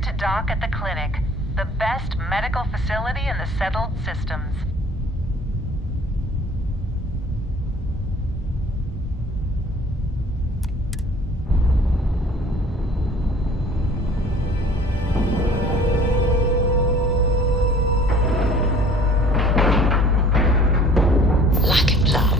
Cleared to dock at the clinic. The best medical facility in the settled systems. Like and love.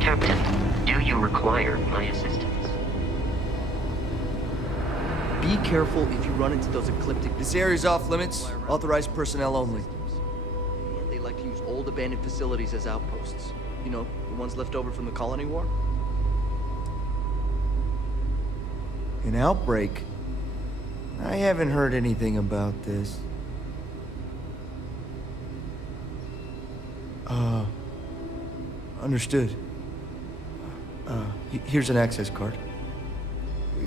Captain, do you require my assistance? Be careful if you run into those ecliptic... This area's off limits. Authorized personnel only. And they like to use old abandoned facilities as outposts. You know, the ones left over from the colony war? An outbreak? I haven't heard anything about this. Understood. Here's an access card.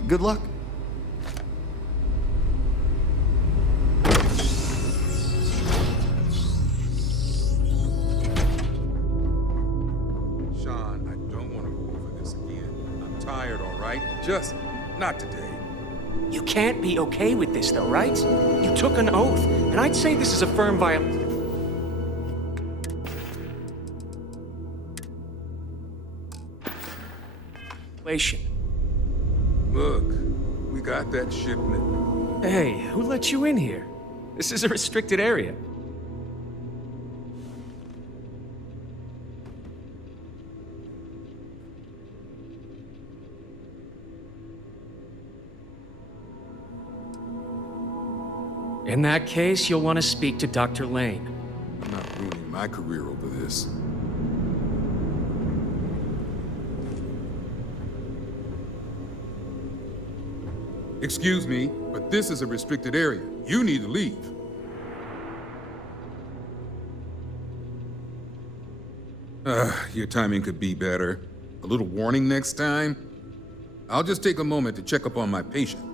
Good luck. Sean, I don't want to go over this again. I'm tired, all right? Just not today. You can't be okay with this, though, right? You took an oath, and I'd say this is a firm violation. Look, we got that shipment. Hey, who let you in here? This is a restricted area. In that case, you'll want to speak to Dr. Lane. I'm not ruining my career over this. Excuse me, but this is a restricted area. You need to leave. Your timing could be better. A little warning next time? I'll just take a moment to check up on my patient.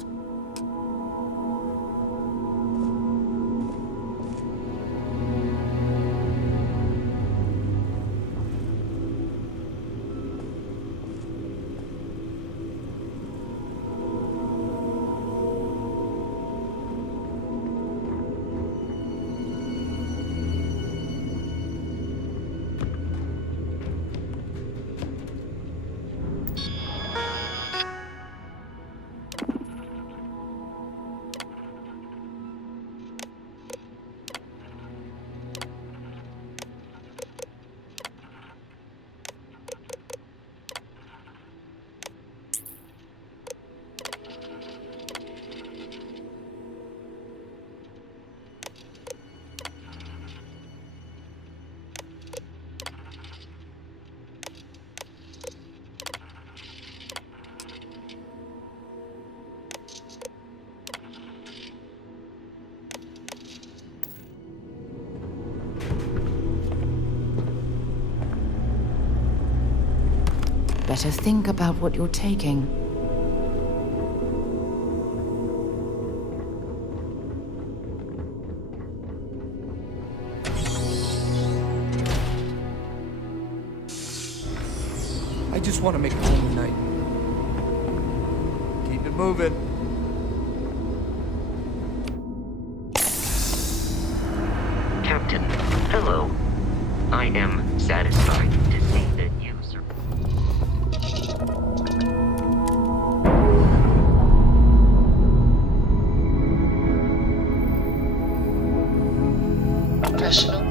better think about what you're taking. I just want to make it home tonight. Keep it moving. Captain, hello. I am satisfied to see that you survived. Professional.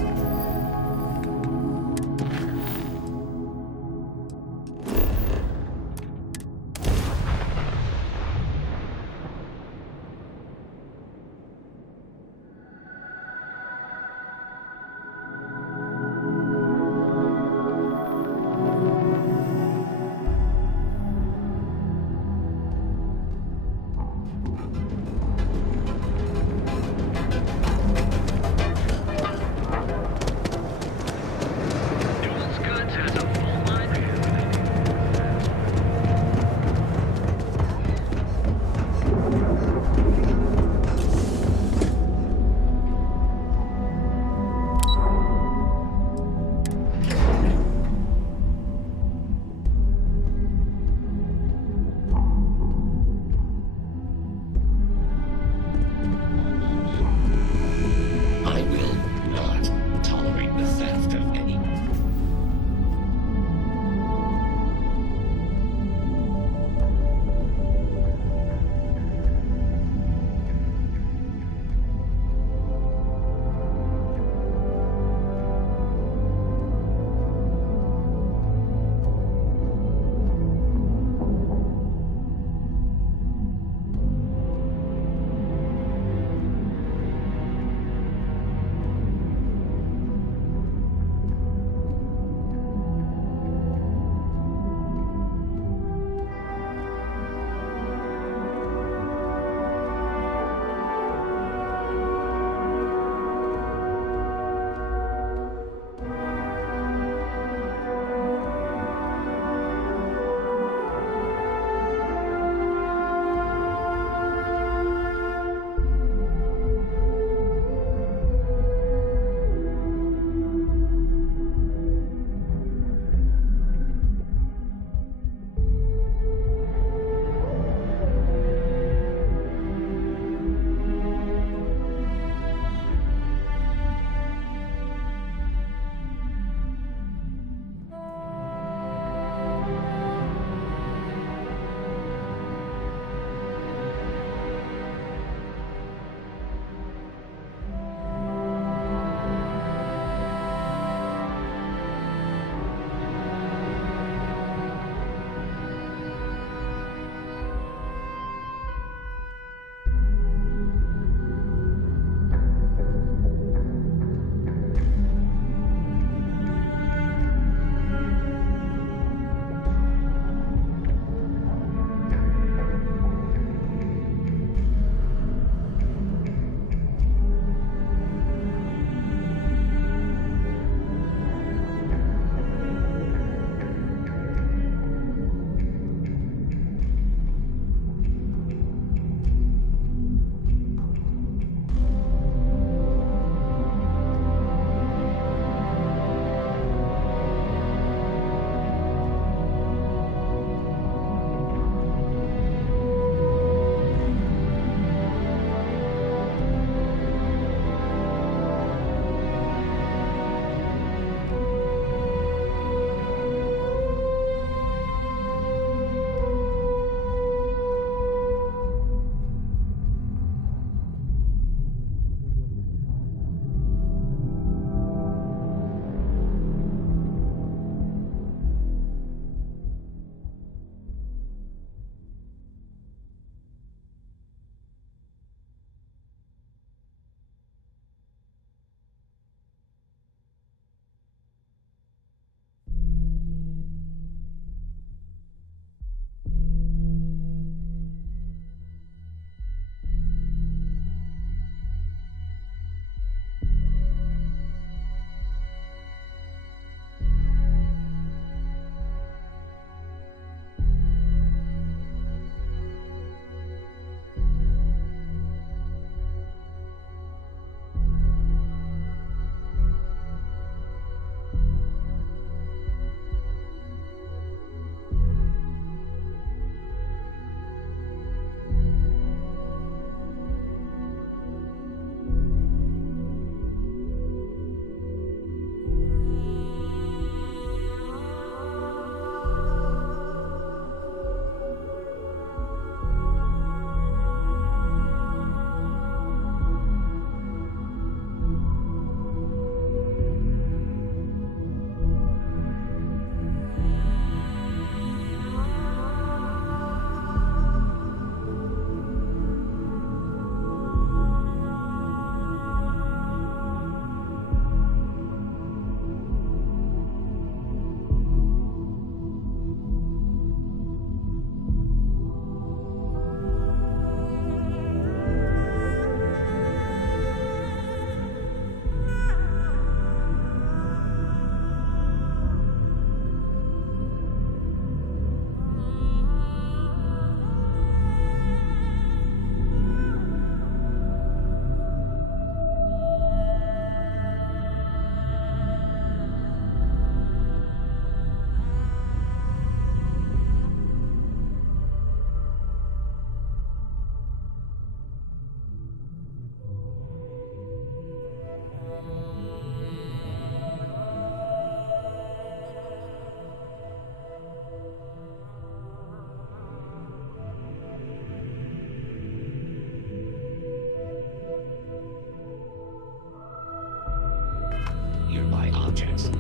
projects.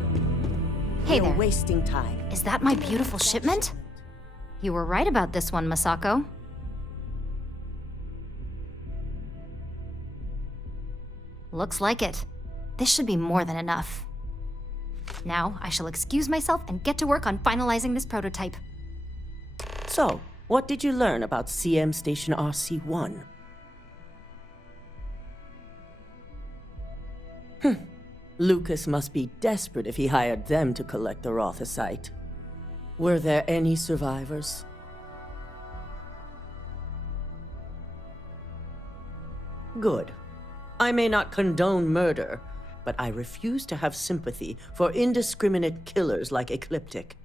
Hey You're there. wasting time. Is that my beautiful shipment? You were right about this one, Masako. Looks like it. This should be more than enough. Now, I shall excuse myself and get to work on finalizing this prototype. So, what did you learn about CM Station RC-1? Lucas must be desperate if he hired them to collect the Rothosite. Were there any survivors? Good. I may not condone murder, but I refuse to have sympathy for indiscriminate killers like Ecliptic,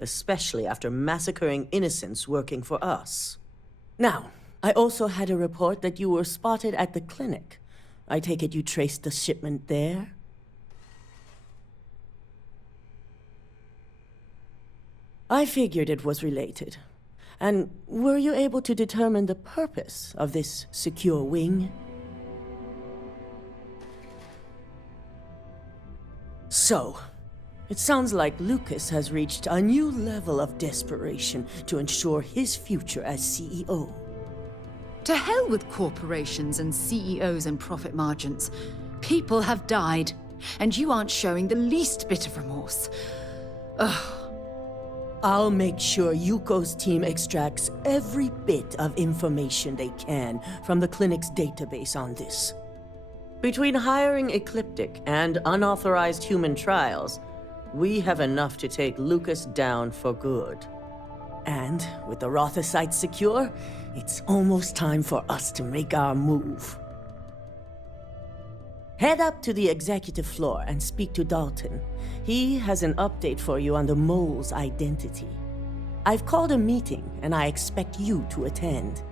especially after massacring innocents working for us. Now, I also had a report that you were spotted at the clinic. I take it you traced the shipment there? I figured it was related. And were you able to determine the purpose of this secure wing? So, it sounds like Lucas has reached a new level of desperation to ensure his future as CEO. To hell with corporations and CEOs and profit margins. People have died, and you aren't showing the least bit of remorse. Ugh. I'll make sure Yuko's team extracts every bit of information they can from the clinic's database on this. Between hiring Ecliptic and unauthorized human trials, we have enough to take Lucas down for good. And with the Rothosite secure, it's almost time for us to make our move. Head up to the executive floor and speak to Dalton. He has an update for you on the mole's identity. I've called a meeting, and I expect you to attend.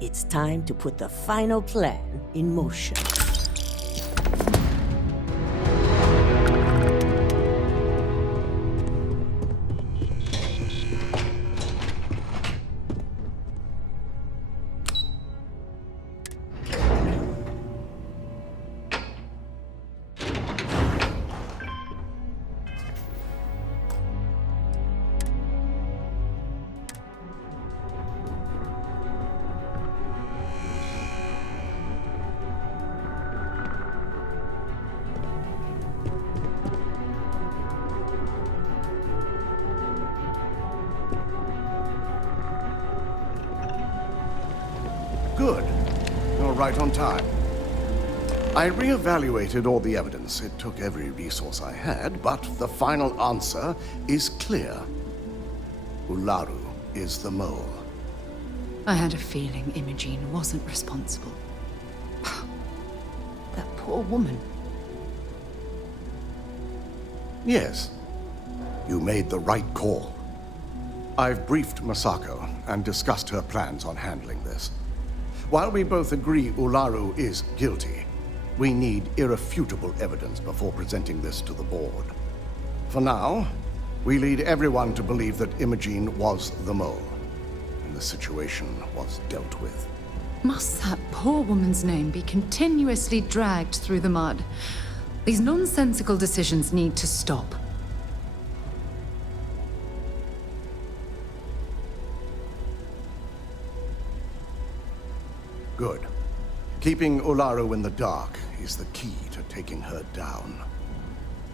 It's time to put the final plan in motion. Good. You're right on time. I re-evaluated all the evidence. It took every resource I had, but the final answer is clear. Ularu is the mole. I had a feeling Imogene wasn't responsible. That poor woman. Yes. You made the right call. I've briefed Masako and discussed her plans on handling this. While we both agree Ularu is guilty, we need irrefutable evidence before presenting this to the board. For now, we lead everyone to believe that Imogene was the mole, and the situation was dealt with. Must that poor woman's name be continuously dragged through the mud? These nonsensical decisions need to stop. Good. Keeping Ularu in the dark is the key to taking her down.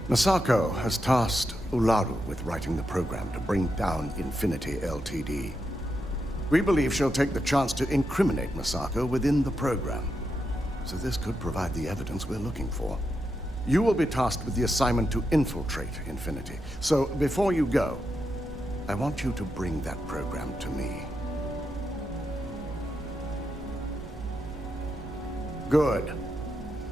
Masako has tasked Ularu with writing the program to bring down Infinity Ltd. We believe she'll take the chance to incriminate Masako within the program. So this could provide the evidence we're looking for. You will be tasked with the assignment to infiltrate Infinity. So before you go, I want you to bring that program to me. Good.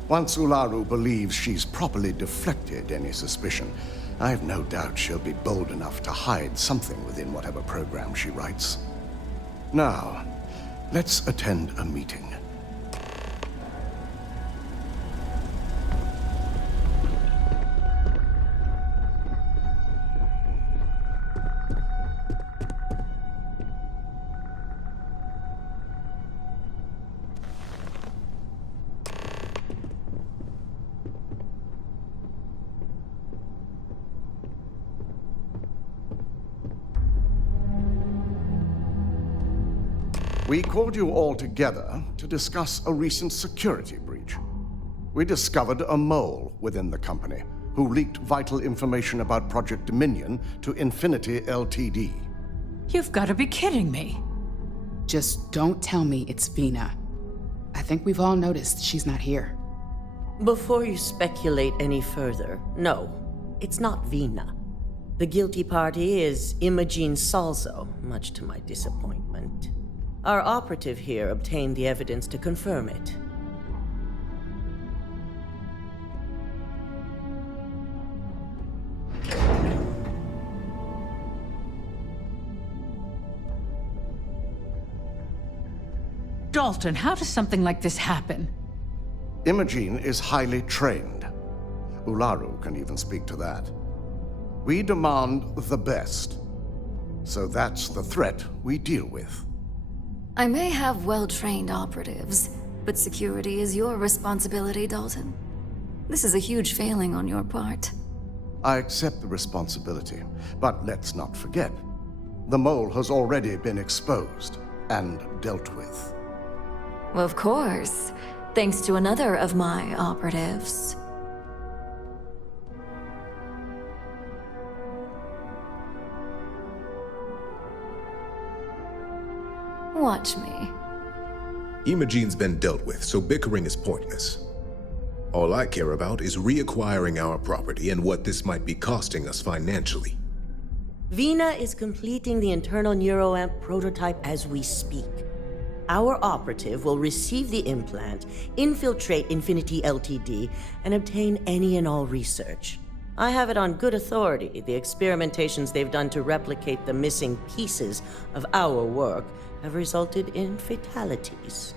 Once Ularu believes she's properly deflected any suspicion, I've no doubt she'll be bold enough to hide something within whatever program she writes. Now, let's attend a meeting. We called you all together to discuss a recent security breach. We discovered a mole within the company who leaked vital information about Project Dominion to Infinity Ltd. You've got to be kidding me. Just don't tell me it's Vina. I think we've all noticed she's not here. Before you speculate any further, no, it's not Vina. The guilty party is Imogene Salzo, much to my disappointment. Our operative here obtained the evidence to confirm it. Dalton, how does something like this happen? Imogene is highly trained. Ularu can even speak to that. We demand the best. So that's the threat we deal with. I may have well-trained operatives, but security is your responsibility, Dalton. This is a huge failing on your part. I accept the responsibility, but let's not forget, the mole has already been exposed and dealt with. Of course, thanks to another of my operatives. Watch me. Imogene's been dealt with, so bickering is pointless. All I care about is reacquiring our property and what this might be costing us financially. Vina is completing the internal neuroamp prototype as we speak. Our operative will receive the implant, infiltrate Infinity Ltd, and obtain any and all research. I have it on good authority the experimentations they've done to replicate the missing pieces of our work have resulted in fatalities.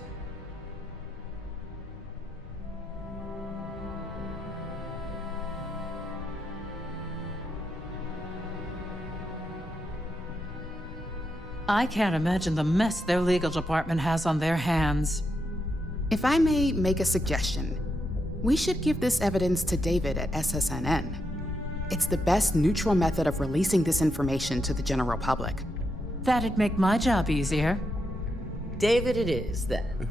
I can't imagine the mess their legal department has on their hands. If I may make a suggestion, we should give this evidence to David at SSNN. It's the best neutral method of releasing this information to the general public. That'd make my job easier. David it is, then.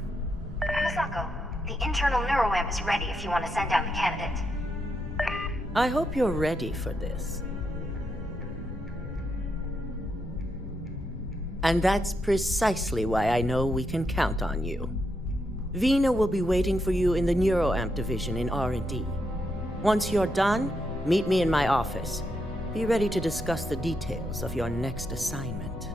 Misako, the internal neuroamp is ready if you want to send down the candidate. I hope you're ready for this. And that's precisely why I know we can count on you. Vina will be waiting for you in the neuroamp division in R&D. Once you're done, meet me in my office. Be ready to discuss the details of your next assignment.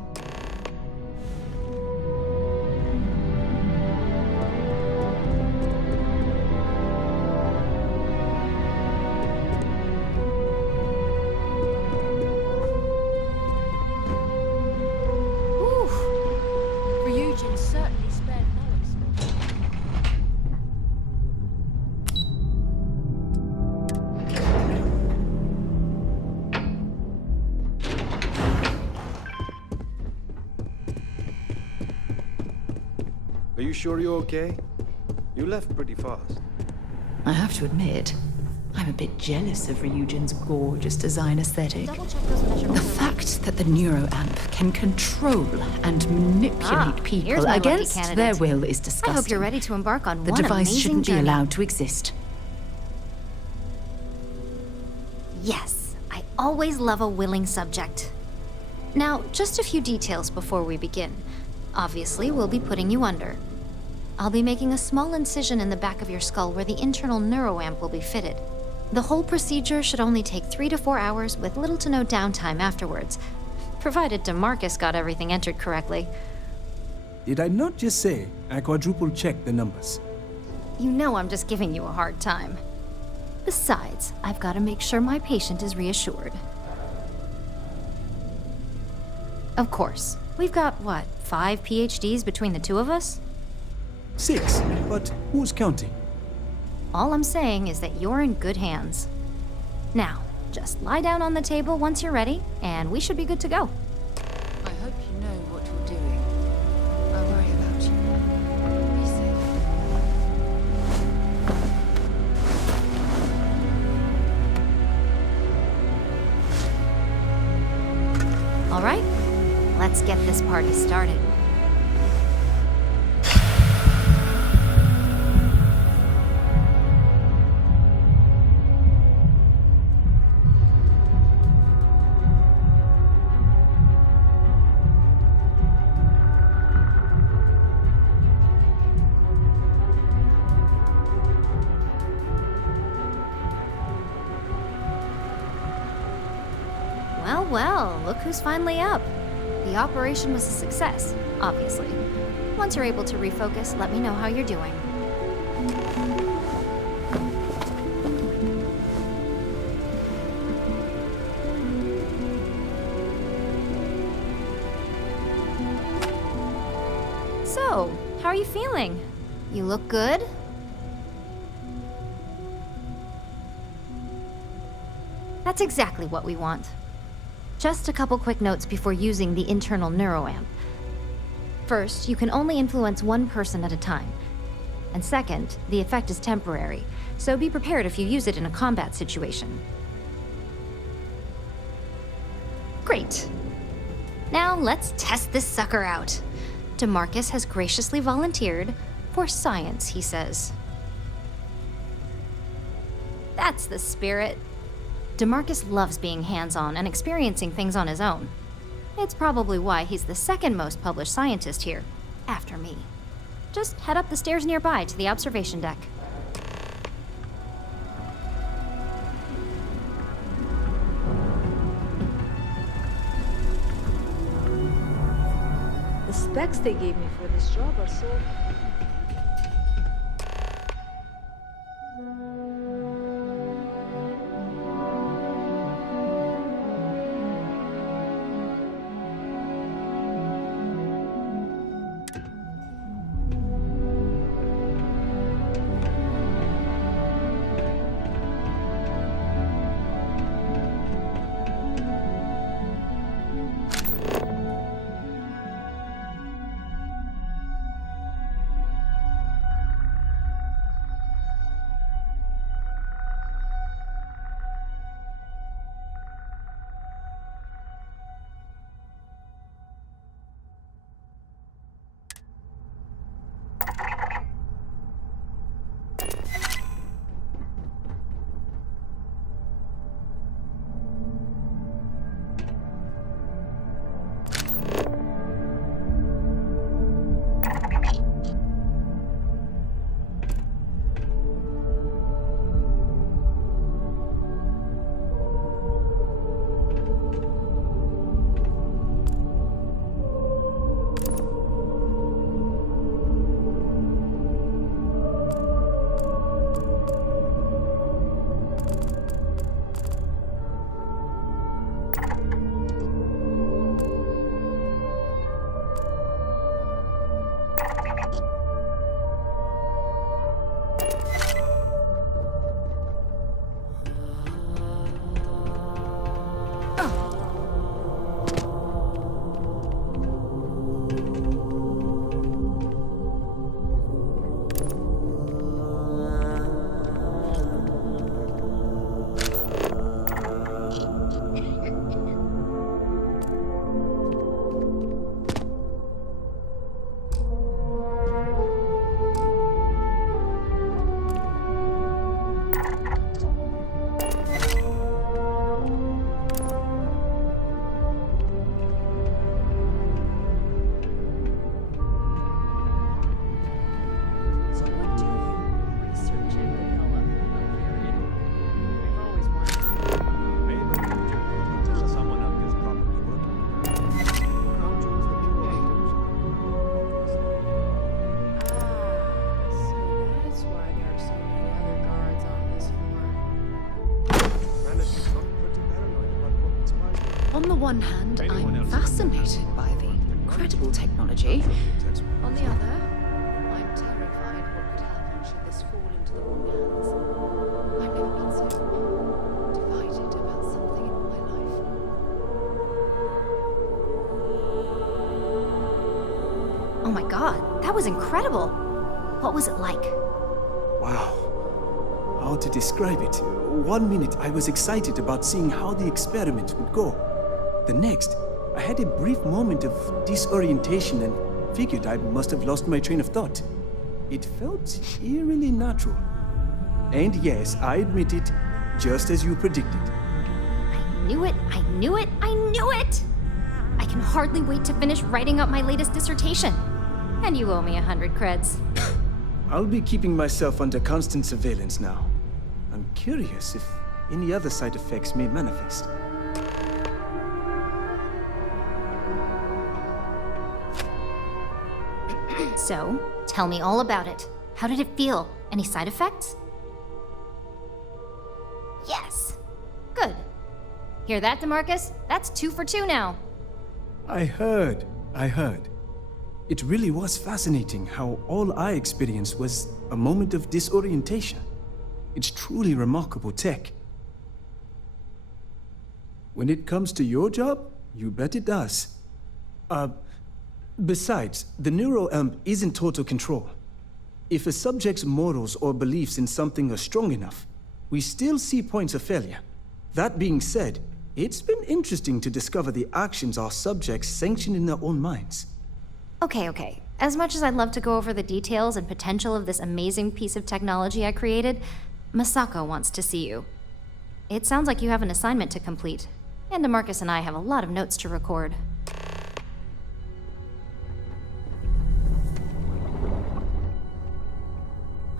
Are you sure you're okay? You left pretty fast. I have to admit, I'm a bit jealous of Ryujin's gorgeous design aesthetic. The fact that the neuroamp can control and manipulate people against their will is disgusting. I hope you're ready to embark on the one device amazing shouldn't journey. be allowed to exist. Yes, I always love a willing subject. Now, just a few details before we begin. Obviously, we'll be putting you under. I'll be making a small incision in the back of your skull where the internal neuroamp will be fitted. The whole procedure should only take 3 to 4 hours with little to no downtime afterwards, provided DeMarcus got everything entered correctly. Did I not just say I quadruple-checked the numbers? You know I'm just giving you a hard time. Besides, I've got to make sure my patient is reassured. Of course, we've got, what, 5 PhDs between the two of us? 6, but who's counting? All I'm saying is that you're in good hands. Now, just lie down on the table once you're ready, and we should be good to go. I hope you know what you're doing. I worry about you. Be All right, let's get this party started. Well, well, look who's finally up. The operation was a success, obviously. Once you're able to refocus, let me know how you're doing. So, how are you feeling? You look good? That's exactly what we want. Just a couple quick notes before using the internal neuroamp. First, you can only influence one person at a time. And second, the effect is temporary, so be prepared if you use it in a combat situation. Great. Now let's test this sucker out. DeMarcus has graciously volunteered for science, he says. That's the spirit. DeMarcus loves being hands-on and experiencing things on his own. It's probably why he's the second most published scientist here, after me. Just head up the stairs nearby to the observation deck. The specs they gave me for this job are so... On the one hand, I'm fascinated by the incredible technology. On the other, I'm terrified what could happen should this fall into the wrong hands. I've never been so divided about something in all my life. Oh my god, that was incredible. What was it like? Wow. How to describe it? 1 minute I was excited about seeing how the experiment would go. The next, I had a brief moment of disorientation and figured I must have lost my train of thought. It felt eerily natural. And yes, I admit it, just as you predicted. I knew it, I knew it, I knew it! I can hardly wait to finish writing up my latest dissertation. And you owe me 100 creds. I'll be keeping myself under constant surveillance now. I'm curious if any other side effects may manifest. So, tell me all about it. How did it feel? Any side effects? Yes. Good. Hear that, DeMarcus? That's 2 for 2 now. I heard. It really was fascinating how all I experienced was a moment of disorientation. It's truly remarkable tech. When it comes to your job, you bet it does. Besides, the neuroamp isn't total control. If a subject's morals or beliefs in something are strong enough, we still see points of failure. That being said, it's been interesting to discover the actions our subjects sanction in their own minds. Okay. As much as I'd love to go over the details and potential of this amazing piece of technology I created, Masako wants to see you. It sounds like you have an assignment to complete, and DeMarcus and I have a lot of notes to record.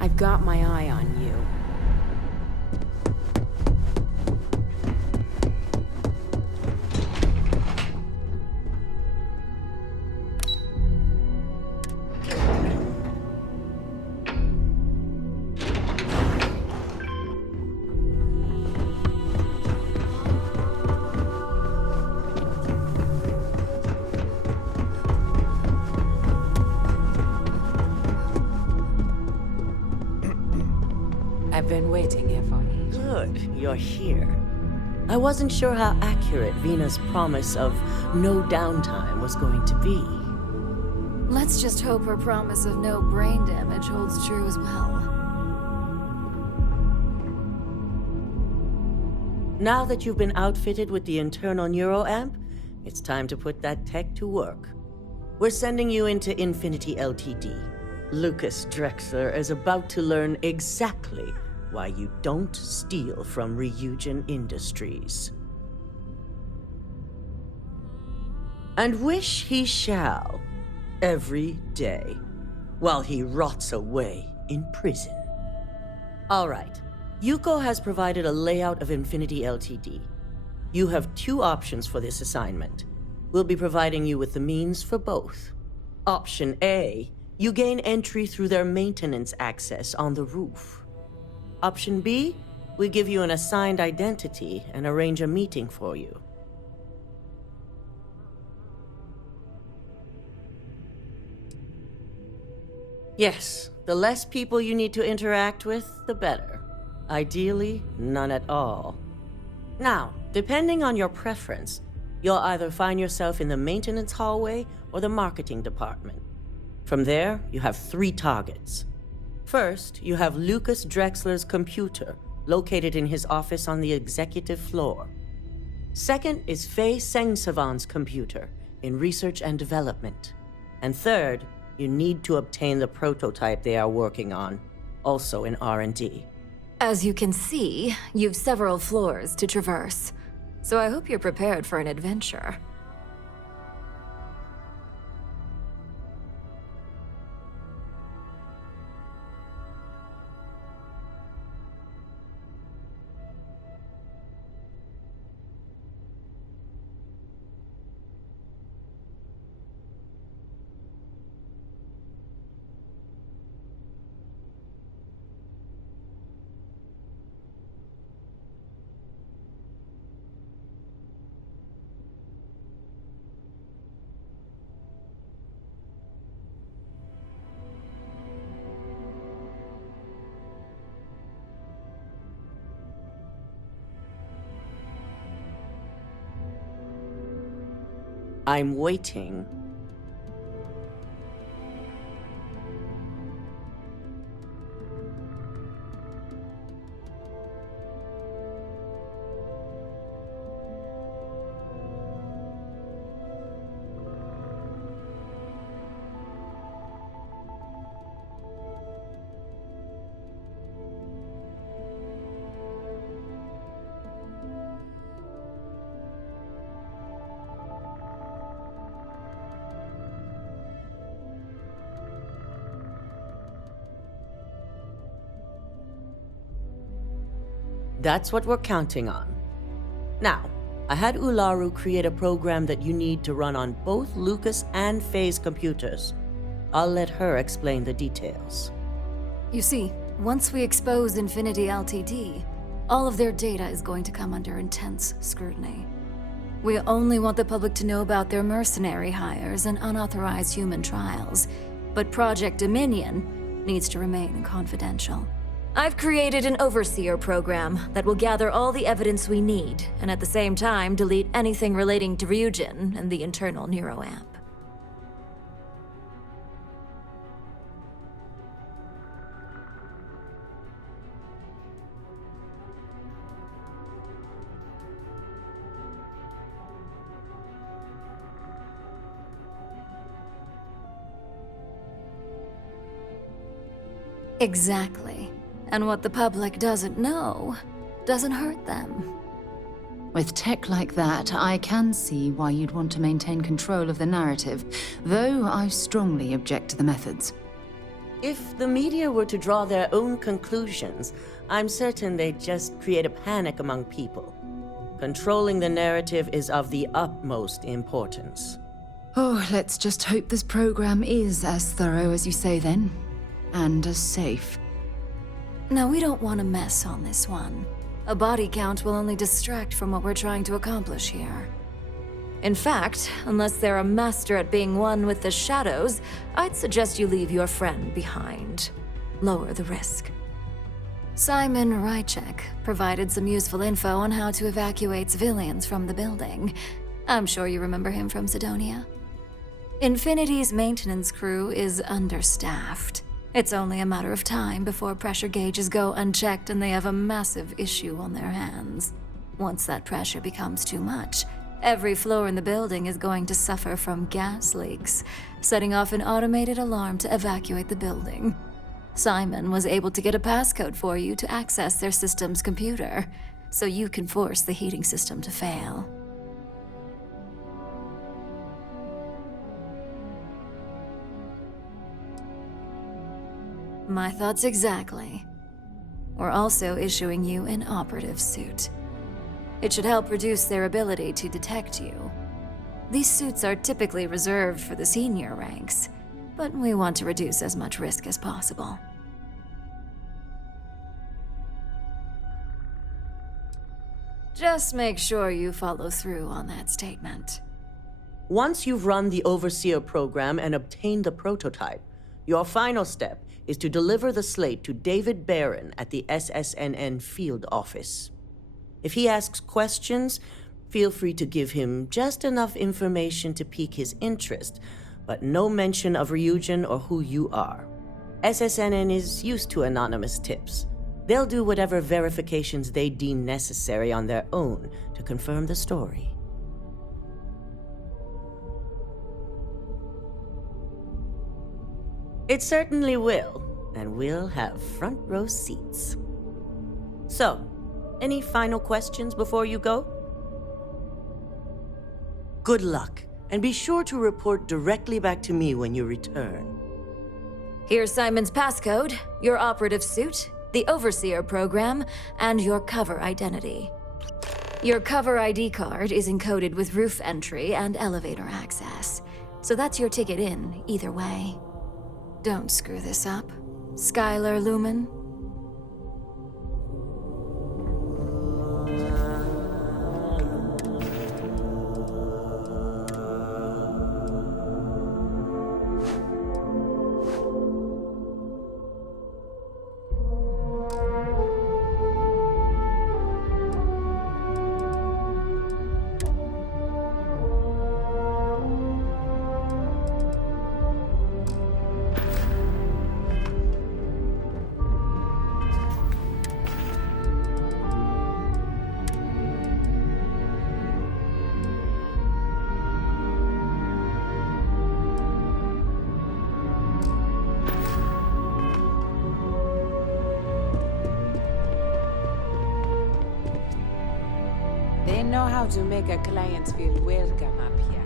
I've got my eye on you. I've been waiting here for you. Good, you're here. I wasn't sure how accurate Vina's promise of no downtime was going to be. Let's just hope her promise of no brain damage holds true as well. Now that you've been outfitted with the internal neuroamp, it's time to put that tech to work. We're sending you into Infinity Ltd. Lucas Drexler is about to learn exactly why you don't steal from Ryujin Industries. And wish he shall, every day, while he rots away in prison. All right, Yuko has provided a layout of Infinity Ltd. You have 2 options for this assignment. We'll be providing you with the means for both. Option A, you gain entry through their maintenance access on the roof. Option B, we give you an assigned identity and arrange a meeting for you. Yes, the less people you need to interact with, the better. Ideally, none at all. Now, depending on your preference, you'll either find yourself in the maintenance hallway or the marketing department. From there, you have 3 targets. First, you have Lucas Drexler's computer, located in his office on the executive floor. Second is Faye Sengsavan's computer, in research and development. And third, you need to obtain the prototype they are working on, also in R&D. As you can see, you've several floors to traverse, so I hope you're prepared for an adventure. I'm waiting. That's what we're counting on. Now, I had Ularu create a program that you need to run on both Lucas and Faye's computers. I'll let her explain the details. You see, once we expose Infinity Ltd, all of their data is going to come under intense scrutiny. We only want the public to know about their mercenary hires and unauthorized human trials, but Project Dominion needs to remain confidential. I've created an overseer program that will gather all the evidence we need, and at the same time delete anything relating to Ryujin and the internal neuroamp. Exactly. And what the public doesn't know doesn't hurt them. With tech like that, I can see why you'd want to maintain control of the narrative, though I strongly object to the methods. If the media were to draw their own conclusions, I'm certain they'd just create a panic among people. Controlling the narrative is of the utmost importance. Oh, let's just hope this program is as thorough as you say then, and as safe. Now, we don't want to mess on this one. A body count will only distract from what we're trying to accomplish here. In fact, unless they're a master at being one with the shadows, I'd suggest you leave your friend behind. Lower the risk. Simon Rychek provided some useful info on how to evacuate civilians from the building. I'm sure you remember him from Sidonia. Infinity's maintenance crew is understaffed. It's only a matter of time before pressure gauges go unchecked and they have a massive issue on their hands. Once that pressure becomes too much, every floor in the building is going to suffer from gas leaks, setting off an automated alarm to evacuate the building. Simon was able to get a passcode for you to access their system's computer, so you can force the heating system to fail. My thoughts exactly. We're also issuing you an operative suit. It should help reduce their ability to detect you. These suits are typically reserved for the senior ranks, but we want to reduce as much risk as possible. Just make sure you follow through on that statement. Once you've run the Overseer program and obtained the prototype, your final step is to deliver the slate to David Barron at the SSNN field office. If he asks questions, feel free to give him just enough information to pique his interest, but no mention of Ryujin or who you are. SSNN is used to anonymous tips. They'll do whatever verifications they deem necessary on their own to confirm the story. It certainly will, and we'll have front row seats. So, any final questions before you go? Good luck, and be sure to report directly back to me when you return. Here's Simon's passcode, your operative suit, the Overseer program, and your cover identity. Your cover ID card is encoded with roof entry and elevator access, so that's your ticket in, either way. Don't screw this up, Skylar Lumen. They know how to make a client feel welcome up here.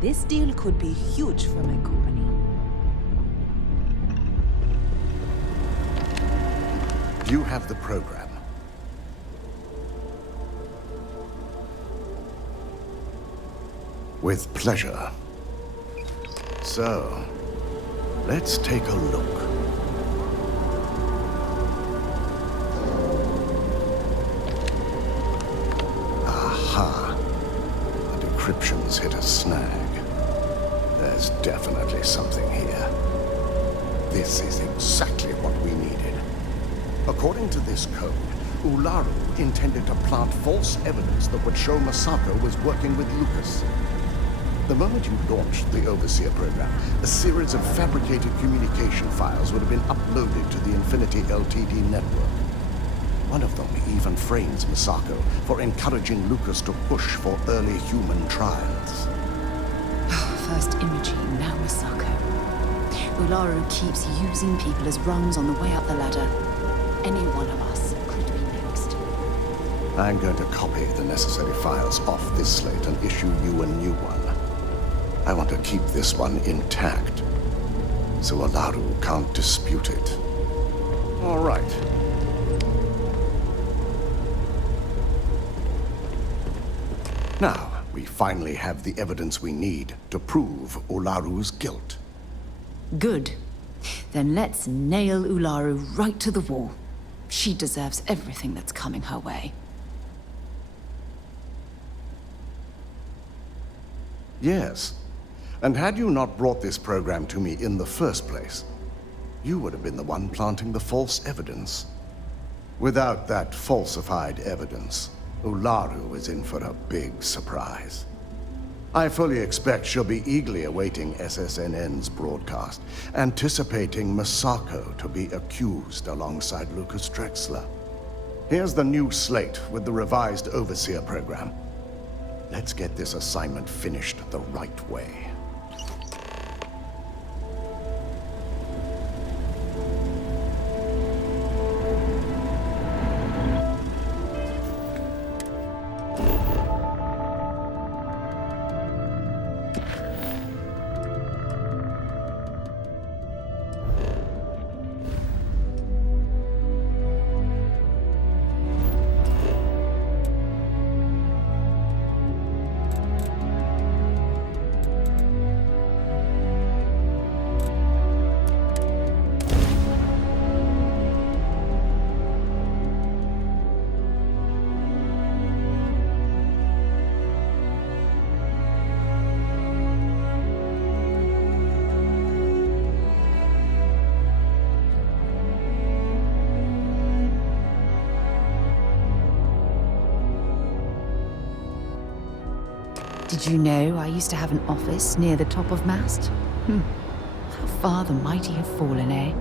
This deal could be huge for my company. You have the program. With pleasure. So, let's take a look. Aha. The decryption's hit a snag. There's definitely something here. This is exactly what we needed. According to this code, Ularu intended to plant false evidence that would show Masako was working with Lucas. The moment you launched the Overseer program, a series of fabricated communication files would have been uploaded to the Infinity LTD network. One of them even frames Masako for encouraging Lucas to push for early human trials. First Imogene, now Masako. Ularu keeps using people as rungs on the way up the ladder. Any one of us could be next. I'm going to copy the necessary files off this slate and issue you a new one. I want to keep this one intact, so Ularu can't dispute it. All right. Now, we finally have the evidence we need to prove Ularu's guilt. Good. Then let's nail Ularu right to the wall. She deserves everything that's coming her way. Yes. And had you not brought this program to me in the first place, you would have been the one planting the false evidence. Without that falsified evidence, Ularu is in for a big surprise. I fully expect she'll be eagerly awaiting SSNN's broadcast, anticipating Masako to be accused alongside Lucas Drexler. Here's the new slate with the revised Overseer program. Let's get this assignment finished the right way. Did you know I used to have an office near the top of Mast? How far the mighty have fallen, eh?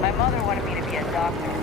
My mother wanted me to be a doctor.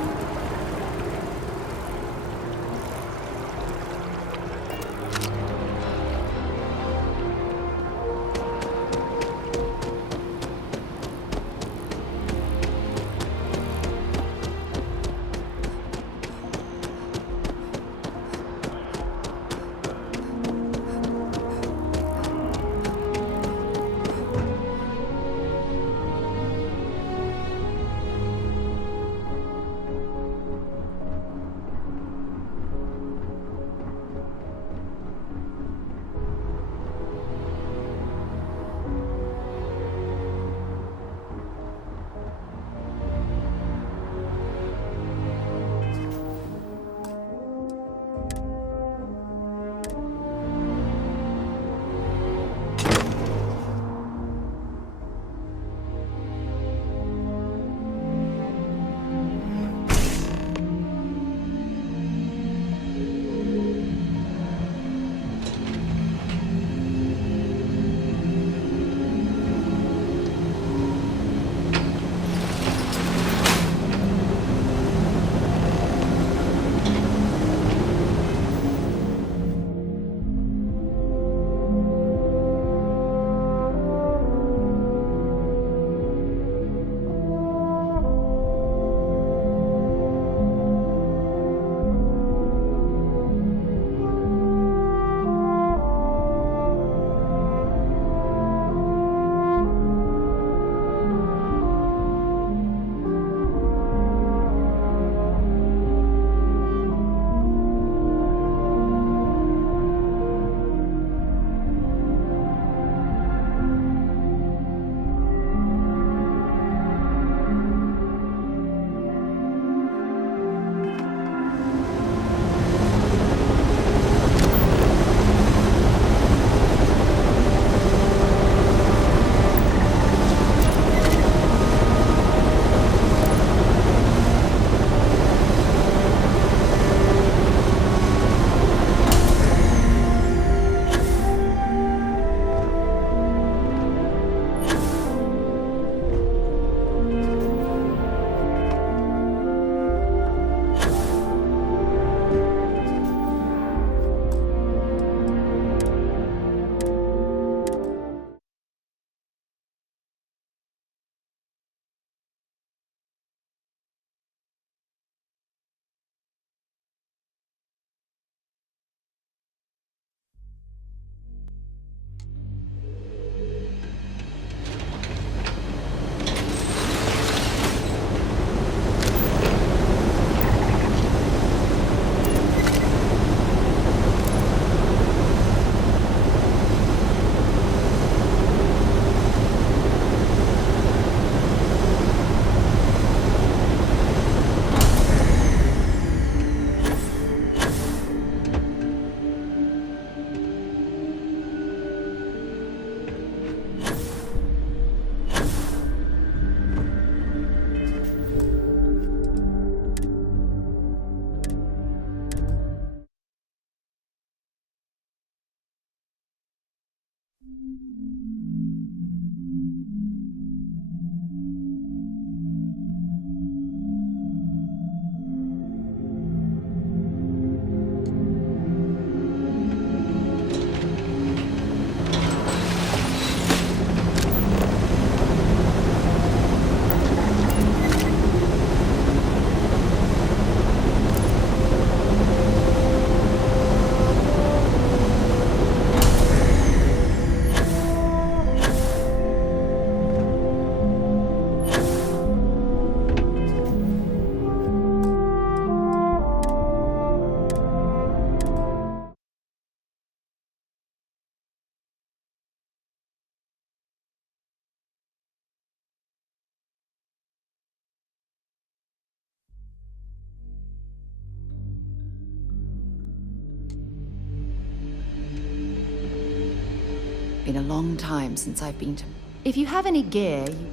been a long time since I've been to... If you have any gear, you...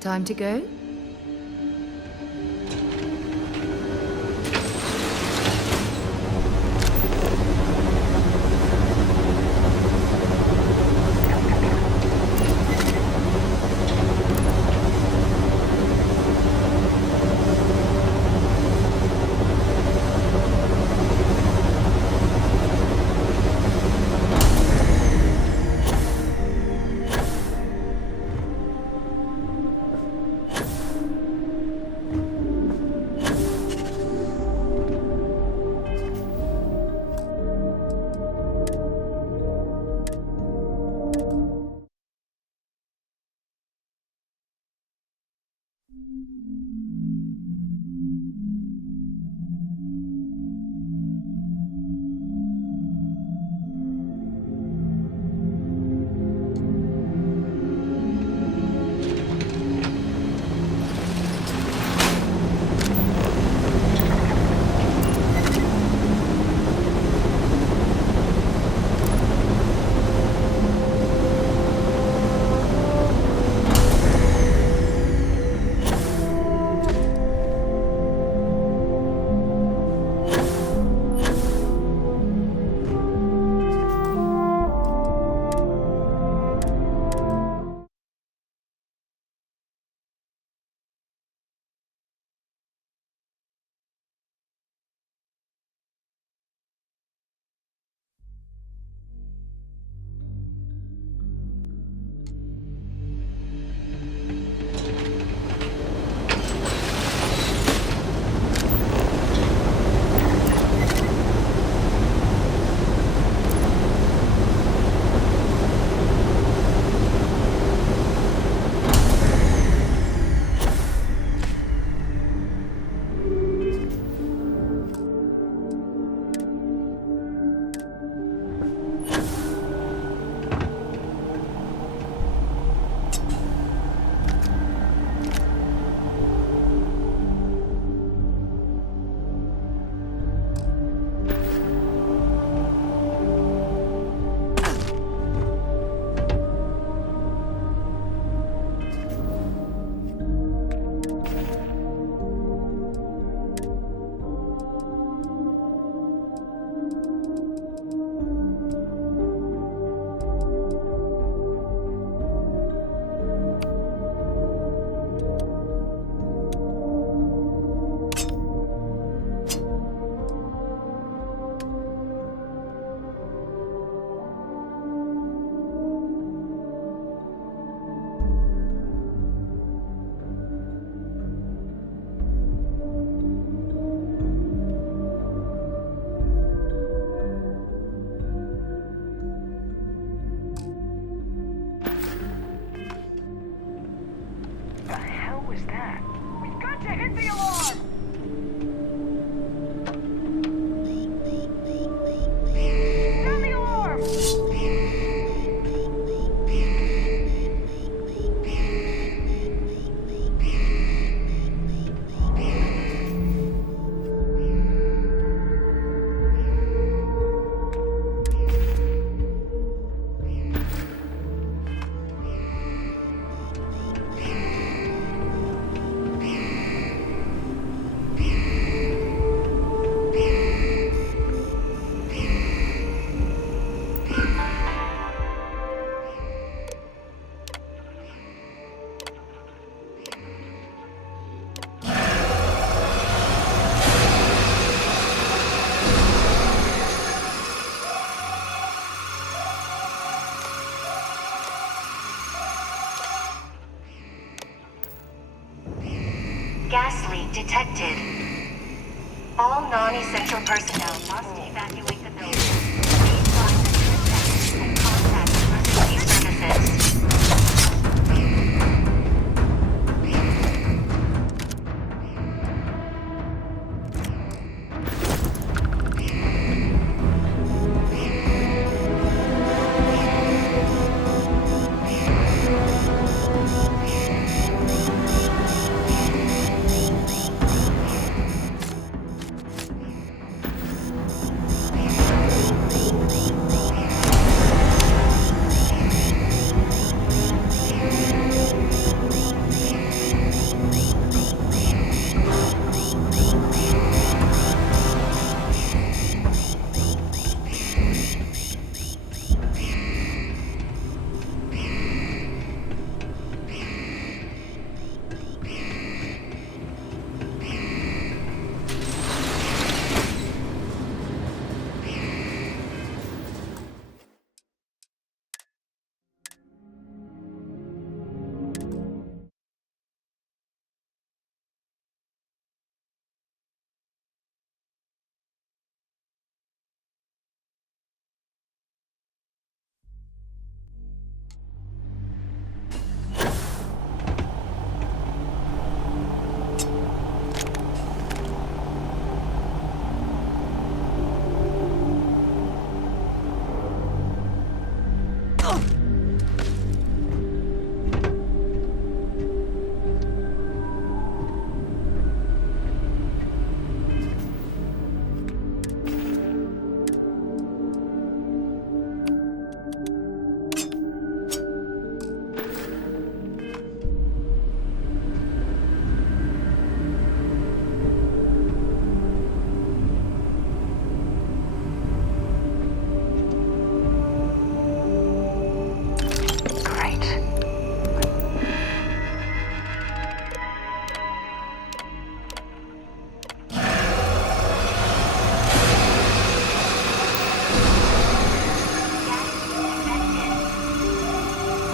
Time to go? Gas leak detected. All non-essential personnel must evacuate the building. Please find the nearest exit and contact emergency services.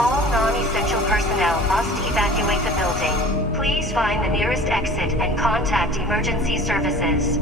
All non-essential personnel must evacuate the building. Please find the nearest exit and contact emergency services.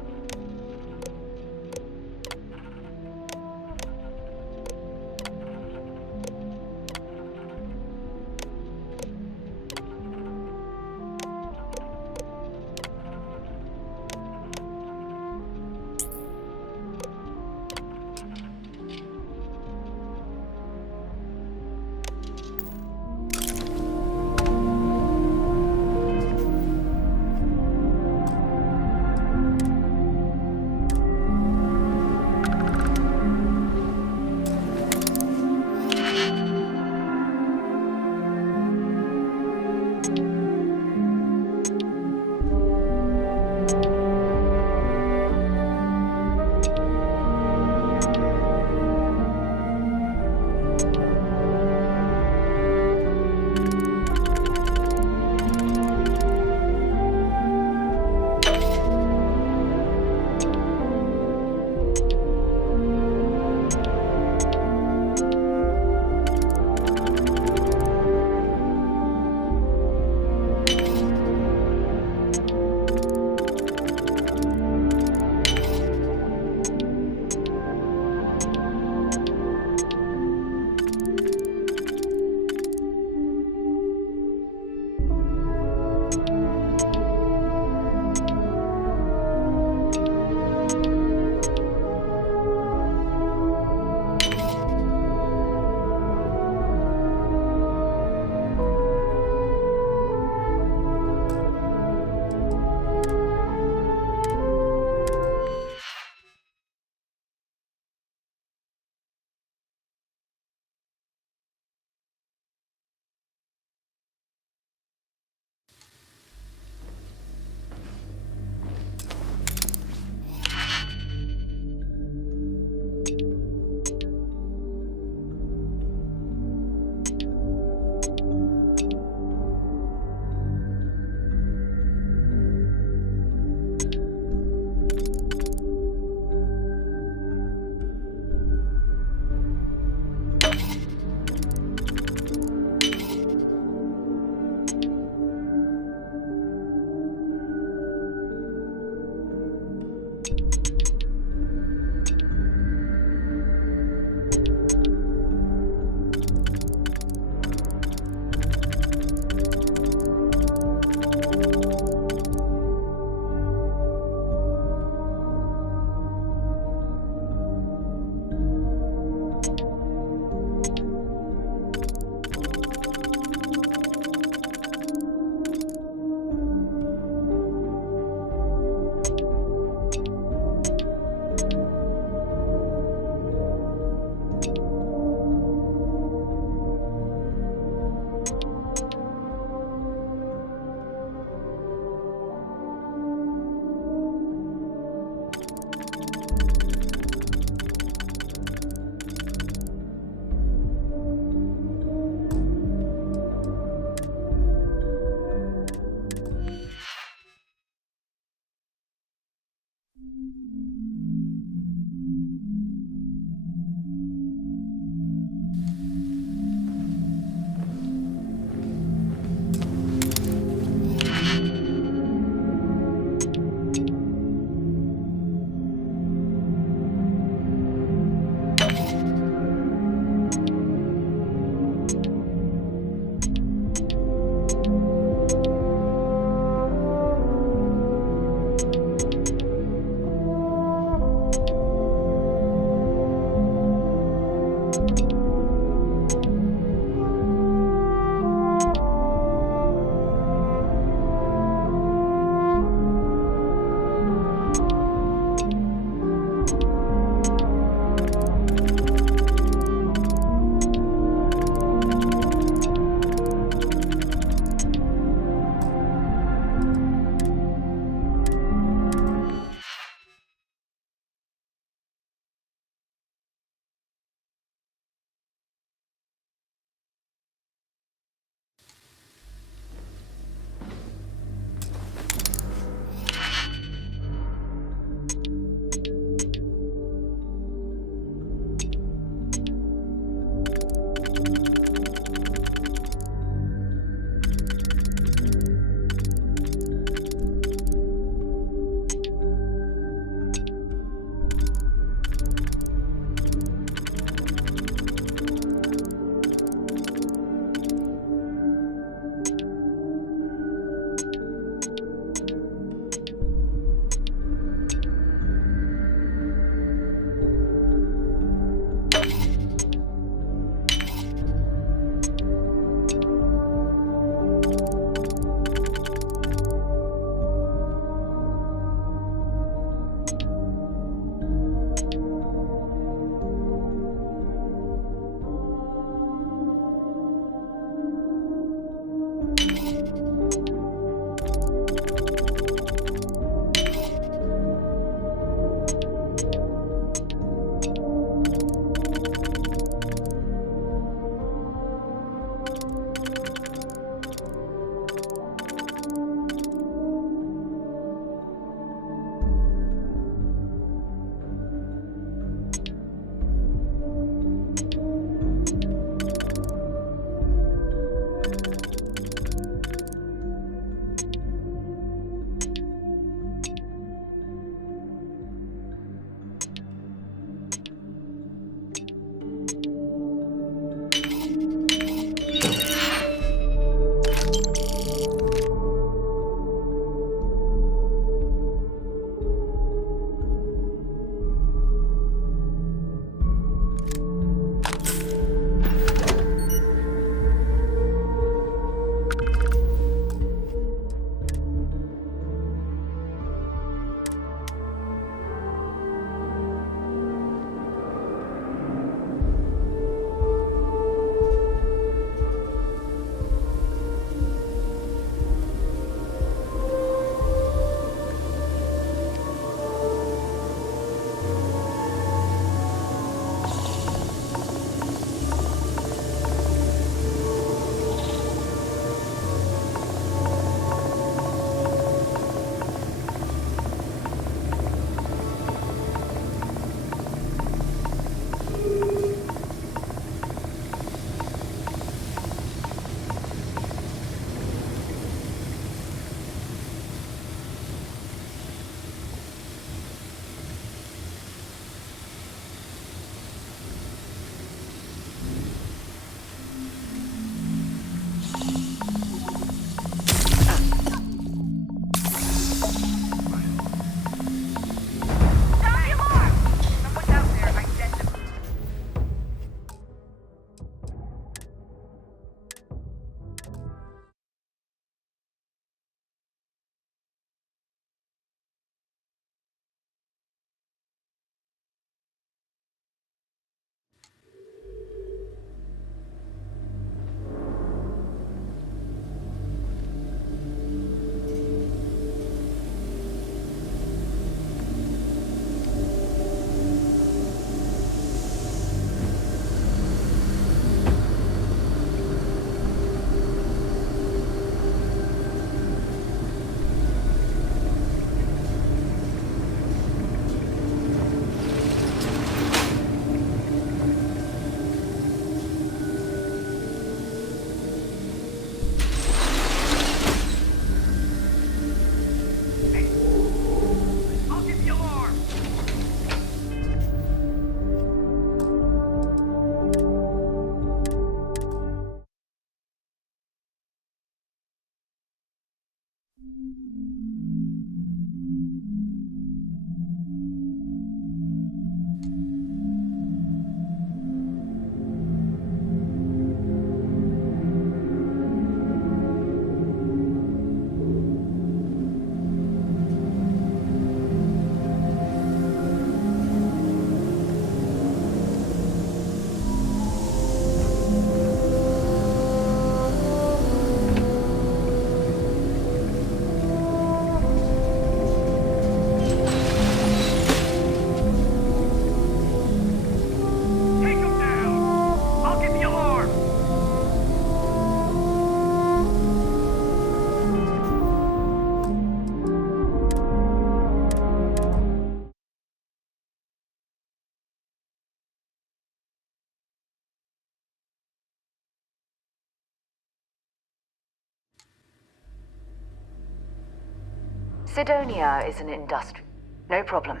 Sidonia is an industry. No problem.